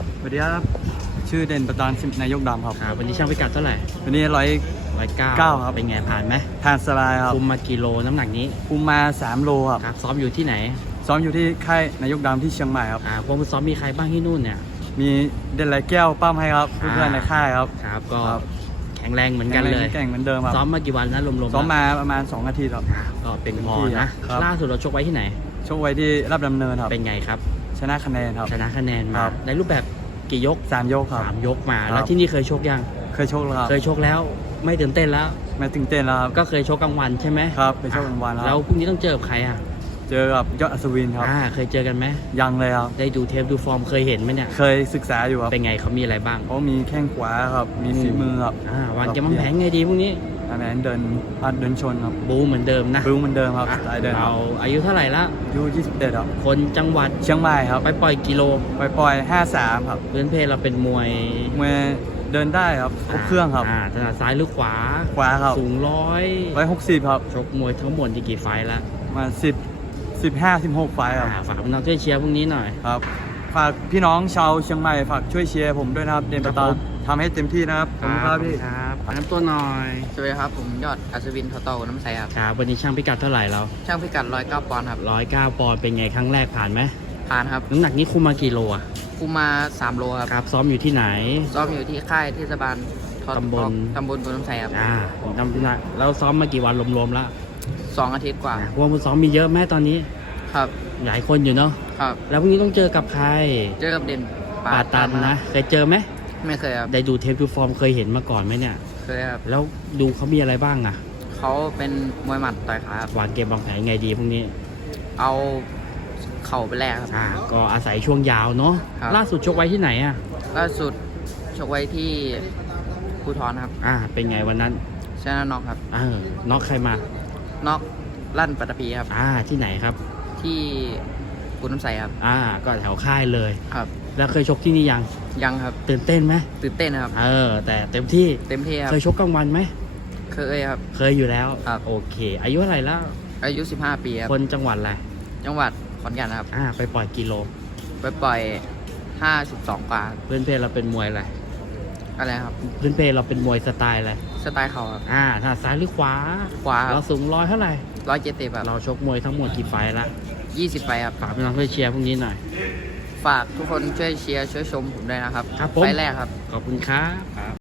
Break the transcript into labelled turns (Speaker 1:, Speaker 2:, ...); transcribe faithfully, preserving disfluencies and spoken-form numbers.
Speaker 1: สวัสดีครับชื่อเด่นประธานสิบนายกดำครับ
Speaker 2: ครับวันนี้ช่างพิกัดเท่าไหร่
Speaker 1: วันนี้ร้อย
Speaker 2: ร้อยเก้า
Speaker 1: เก้าครับ
Speaker 2: เป็นไงผ่านไหม
Speaker 1: ทานสลายครับ
Speaker 2: คุมมากี่โลน้ำหนักนี้
Speaker 1: คุมมาสามโลครับ
Speaker 2: ครับซ้อมอยู่ที่ไหน
Speaker 1: ซ้อมอยู่ที่ค่ายนายกดำที่เชียงใหม่ครับ
Speaker 2: อ่าพวกซ้อมมีใครบ้างที่นู่นเนี่ย
Speaker 1: มีเด่นไรแก้วปั้มให้ครับเพื่อนๆในค่ายครับ
Speaker 2: ครับก็แข็งแรงเหมือนกันเลย
Speaker 1: แข็งเหมือนเดิมครับ
Speaker 2: ซ้อมมากี่วันนะรวมๆ
Speaker 1: ซ้อมมาประมาณสองอาทิตย์ครับ
Speaker 2: ก็เป็นพอนะล่าสุดเราชกไว้ที่ไหน
Speaker 1: ชกไว้ที่รับดำเนินครับ
Speaker 2: เป็นไงครับ
Speaker 1: ชนะคะแนนครับ
Speaker 2: ชนะคะแนนมาในรูปแบบกี่ยก
Speaker 1: สามยกครับ
Speaker 2: สามยกมาแล้วที่นี่เคยชกยัง
Speaker 1: เคยชกแล้วครับ
Speaker 2: เคยชกแล้วไม่ตื่นเต้นแล้ว
Speaker 1: ไม่ตื่นเต้นแล้วครับ
Speaker 2: ก็เคยชกกลางวันใช่ไหม
Speaker 1: ครับเคยชกกลางวันแล้ว
Speaker 2: แล้วพรุ่งนี้ต้องเจอกับใครอ่ะ
Speaker 1: เจอกับยอดอัศวินครับ
Speaker 2: อ่าเคยเจอกันไหม
Speaker 1: ยังเลยครับ
Speaker 2: ได้ดูเทปดูฟอร์มเคยเห็นไหมเนี่ย
Speaker 1: เคยศึกษาอยู่ครับ
Speaker 2: เป็นไงเขามีอะไรบ้าง
Speaker 1: เขามีแข้งขวาครับมีฝีมือครับ
Speaker 2: อ่าวางเกมวางแผนไงดีพวกนี้
Speaker 1: อันนั้นเดินพัดเดินชนครับ
Speaker 2: บูเหมือนเดิมนะ
Speaker 1: บูเหมือนเดิมครับสายเดิน
Speaker 2: เราอายุเท่าไหร่ละ
Speaker 1: อายุยี่สิบเอ็ดครับ
Speaker 2: คนจังหวัด
Speaker 1: เชียงใหม่ครับ
Speaker 2: ไปปล่อยกิโล
Speaker 1: ไปปล่อยห้าสามครับ
Speaker 2: พื้นเพเราเป็นมวย
Speaker 1: มวยเดินได้ครับครบเครื่องครับ
Speaker 2: อ่าถนัดซ้ายหรือขวา
Speaker 1: ขวาครับ
Speaker 2: สูงร้อย
Speaker 1: ร้อยหกสิบครับ
Speaker 2: ชกมวยทั้งหมดกี่ไฟล์ละ
Speaker 1: มาสิบสิบห้าสิบหกไฟล์ครับ
Speaker 2: ฝากพี่น้องช่วยเชียร์พวกนี้หน่อย
Speaker 1: ครับฝากพี่น้องชาวเชียงใหม่ฝากช่วยเชียร์ผมด้วยนะครับเด่นประตานทำให้เต็มที่นะครับขอบคุณครับพี่
Speaker 2: ครับน้ำตัวหน่อย
Speaker 3: สวัสดีครับผมยอดอัศวินทอเต่าน้ำใสครับ
Speaker 2: ครับวันนี้ช่างพิกัดเท่าไหร่เรา
Speaker 3: ช่างพิกัดร้อยเก้าปอนด์ครับ
Speaker 2: ร้อยเก้าปอนด์เป็นไงครั้งแรกผ่านไหม
Speaker 3: ผ่านครับ
Speaker 2: น้ำหนักนี้คุมมากี่โลอ่ะ
Speaker 3: คุมมาสามโลครับ
Speaker 2: ครับซ้อมอยู่ที่ไหน
Speaker 3: ซ้อมอยู่ที่ค่ายเทศบาล
Speaker 2: ตำบล
Speaker 3: ตำบลบนน้ำใสครับ
Speaker 2: อ่าตำบลแล้วซ้อมมากี่วันรวมๆแล้ว
Speaker 3: สองอาทิตย์กว่า
Speaker 2: พวกมันซ้อมมีเยอะแม่ตอนนี้
Speaker 3: ครับ
Speaker 2: หลายคนอยู่เนาะ
Speaker 3: ครับ
Speaker 2: แล้วพรุ่งนี้ต้องเจอกับใคร
Speaker 3: เจอกับเด่น
Speaker 2: ปาตันนะเคยเจอไหม
Speaker 3: ไม่เคยครับ
Speaker 2: ได้ดูเทปดูฟอร์มเคยเห็นมาก่อนไหมเนี่ย
Speaker 3: เคยครับ
Speaker 2: แล้วดูเขามีอะไรบ้างอ่ะ
Speaker 3: เขาเป็นมวยหมัดต่อยขาว
Speaker 2: างเกมวางแผนไงดีพรุ่งนี้
Speaker 3: เอาเข่าไปแรกครับ
Speaker 2: อ่าก็อาศัยช่วงยาวเนาะล่าสุดชกไว้ที่ไหนอ่ะ
Speaker 3: ล่าสุดชกไว้ที่ภูทรครับ
Speaker 2: อ่าเป็นไงวันนั้น
Speaker 3: ชนะน็อกครับ
Speaker 2: เออน็อกใครมา
Speaker 3: น็อกลั่นปัตตภีครับ
Speaker 2: อ่าที่ไหนครับ
Speaker 3: ที่ภูน้ำใสครับ
Speaker 2: อ่าก็แถวค่ายเลย
Speaker 3: ครับ
Speaker 2: แล้วเคยชกที่นี่ยัง
Speaker 3: ยังครับ
Speaker 2: ตื่นเต้นไหม
Speaker 3: ตื่นเต้นครับ
Speaker 2: เออแต่เต็มที่
Speaker 3: เต็มที่ครับ
Speaker 2: เคยชกกลางวันไหม
Speaker 3: เคยครับ
Speaker 2: เคยอยู่แล้ว
Speaker 3: ครับ
Speaker 2: โอเคอายุเท่าไหร่แล้ว
Speaker 3: อายุสิบห้าปีครับ
Speaker 2: คนจังหวัดอะไร
Speaker 3: จังหวัดขอนแก่นครับ
Speaker 2: อ่าไปปล่อยกิโล
Speaker 3: ไปปล่อยห้าสิบสองกว่า
Speaker 2: เพื่อนเพเราเป็นมวยอะไร
Speaker 3: อะไรครับ
Speaker 2: เพื่อนเพเราเป็นมวยสไตล์อะไร
Speaker 3: สไตล์เขาครับ
Speaker 2: อ่าถ้าซ้ายหรือขวา
Speaker 3: ขวา
Speaker 2: เราสูงร้อยเท่าไหร่
Speaker 3: ร้อยเจ็ดสิบแบบ
Speaker 2: เราชกมวยทั้งหมดกี่ไฟล์ละ
Speaker 3: ยี่สิบไฟครับ
Speaker 2: ฝากพี่น้องช่วยเชียร์พวกนี้หน่อย
Speaker 3: ฝากทุกคนช่วยเชียร์ช่วยชมผมด้วยนะครับ
Speaker 2: ครับผม
Speaker 3: ไฟแรกครับ
Speaker 2: ขอบคุณครับ